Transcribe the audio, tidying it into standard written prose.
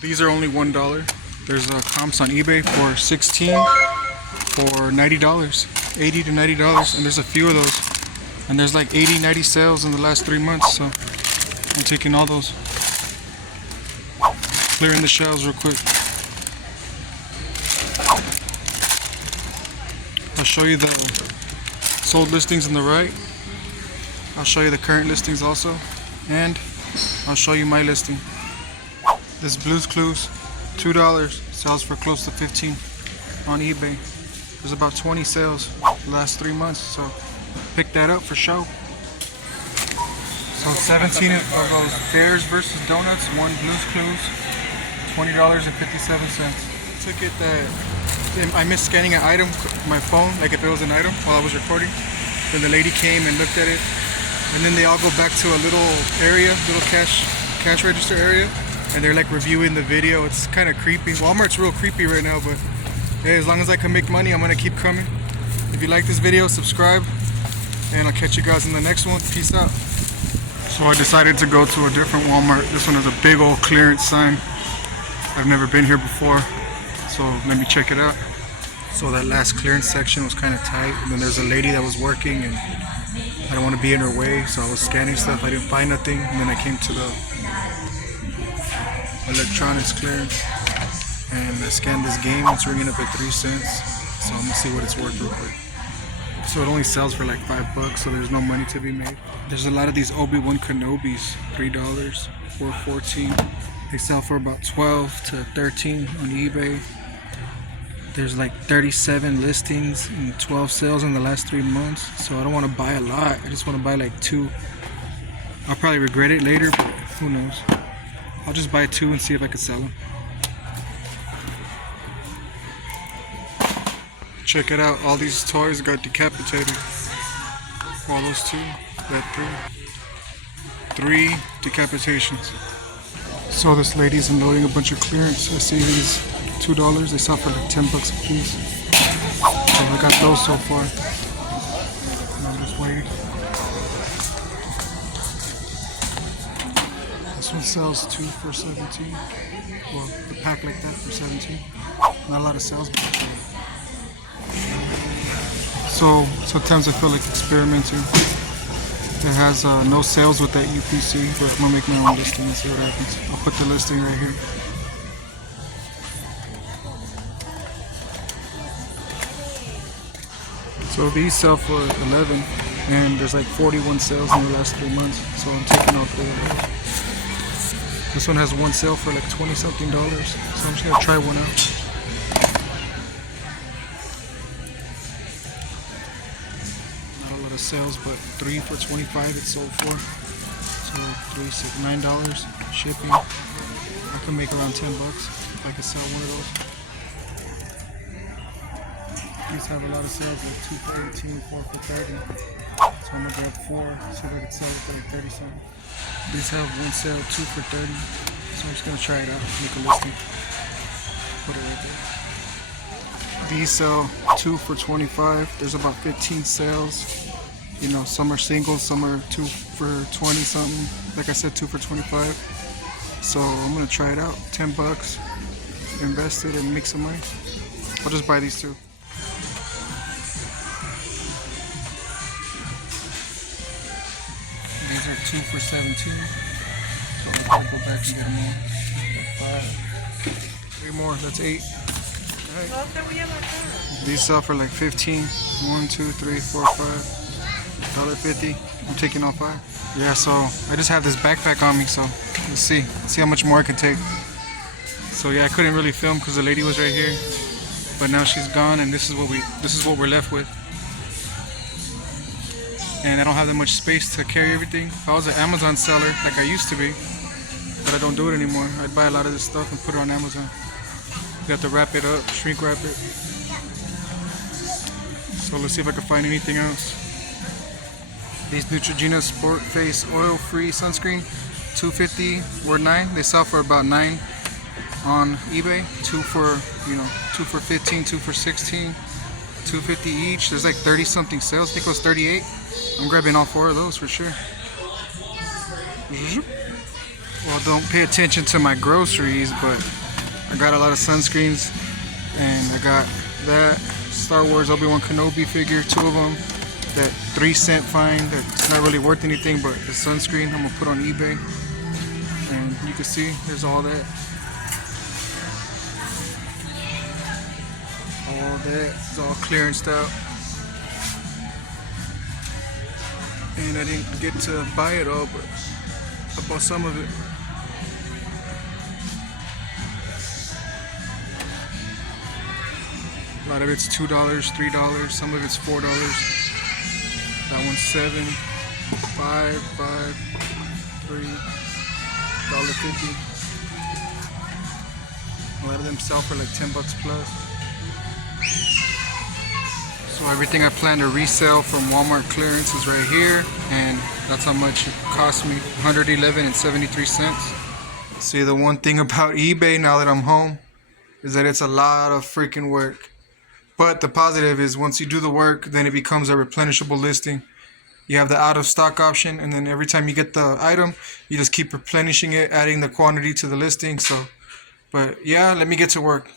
These are only $1. There's comps on eBay for 16 for $90, $80 to $90, and there's a few of those. And there's like 80, 90 sales in the last 3 months, so I'm taking all those. Clearing the shelves real quick. I'll show you the sold listings on the right. I'll show you the current listings also, and I'll show you my listing. This Blue's Clues, $2, sells for close to 15 on eBay. There's about 20 sales the last 3 months, so pick that up for show. So 17 of those Bears versus Donuts, one Blue's Clues, $20.57. Took it that I missed scanning an item, my phone, like if it was an item while I was recording. Then the lady came and looked at it, and then they all go back to a little area, little cash register area, and they're like reviewing the video. It's kind of creepy. Walmart's real creepy right now, but hey, as long as I can make money, I'm gonna keep coming. If you like this video, subscribe, and I'll catch you guys in the next one. Peace out. So I decided to go to a different Walmart. This one has a big old clearance sign. I've never been here before, so let me check it out. So that last clearance section was kind of tight, and then there's a lady that was working, and I don't want to be in her way, so I was scanning stuff. I didn't find nothing, and then I came to the electronics clearance, and I scanned this game. It's ringing up at 3 cents, so I'm gonna see what it's worth real quick. So it only sells for like $5, so there's no money to be made. There's a lot of these Obi-Wan Kenobis, $3 or 14. They sell for about 12 to 13 on eBay. There's like 37 listings and 12 sales in the last 3 months, so I don't want to buy a lot. I just want to buy like 2. I'll probably regret it later, but who knows. I'll just buy 2 and see if I can sell them. Check it out, all these toys got decapitated. All those 2, that 3 decapitations. So this lady's unloading a bunch of clearance. I see these $2, they sell for like $10 a piece. So I got those so far. I'm just waiting. This one sells 2 for 17. Well, the pack like that for 17. Not a lot of sales. So sometimes I feel like experimenting. It has no sales with that UPC, but I'm gonna make my own listing and see what happens. I'll put the listing right here. So these sell for 11, and there's like 41 sales in the last 3 months, so I'm taking all 3 of those. This one has one sale for like $20 something, so I'm just gonna try one out. Not a lot of sales, but 3 for $25 it sold for. So 3, $6, $9 shipping. I can make around $10 if I could sell one of those. These have a lot of sales, like 2 for 18, 4 for 30. So I'm gonna grab 4, see if I can sell it for like 30 something. These have one sale, 2 for 30. So I'm just gonna try it out, make a listing. Put it right there. These sell 2 for 25. There's about 15 sales. You know, some are singles, some are 2 for 20 something. Like I said, 2 for 25. So I'm gonna try it out. $10. Invest it and make some money. I'll just buy these 2. These are 2 for 17. So let's go back and get them all. 5. 3 more, that's 8. Right. These sell for like 15. 1, 2, 3, 4, 5. $1.50. I'm taking all 5. Yeah, so I just have this backpack on me, so let's see how much more I can take. So yeah, I couldn't really film because the lady was right here, but now she's gone, and this is what we're left with. And I don't have that much space to carry everything. If I was an Amazon seller like I used to be, but I don't do it anymore, I'd buy a lot of this stuff and put it on Amazon. You have to wrap it up, shrink wrap it. So let's see if I can find anything else. These Neutrogena Sport Face Oil-Free Sunscreen, $2.50, were 9. They sell for about 9 on eBay. 2 for 15, 2 for 16, $2.50 each. There's like 30 something sales. I think it was 38. I'm grabbing all 4 of those for sure. Well, don't pay attention to my groceries, but I got a lot of sunscreens, and I got that Star Wars Obi-Wan Kenobi figure, 2 of them. That 3-cent find that's not really worth anything, but the sunscreen I'm gonna put on eBay. And you can see there's all that. All that is all clearanced out. And I didn't get to buy it all, but I bought some of it. A lot of it's $2, $3, some of it's $4. That one's $7, $5, $3, $1.50. A lot of them sell for like $10 plus. So everything I plan to resell from Walmart clearance is right here, and that's how much it cost me, $111.73. See, the one thing about eBay now that I'm home is that it's a lot of freaking work. But the positive is once you do the work, then it becomes a replenishable listing. You have the out of stock option, and then every time you get the item, you just keep replenishing it, adding the quantity to the listing. So, but yeah, let me get to work.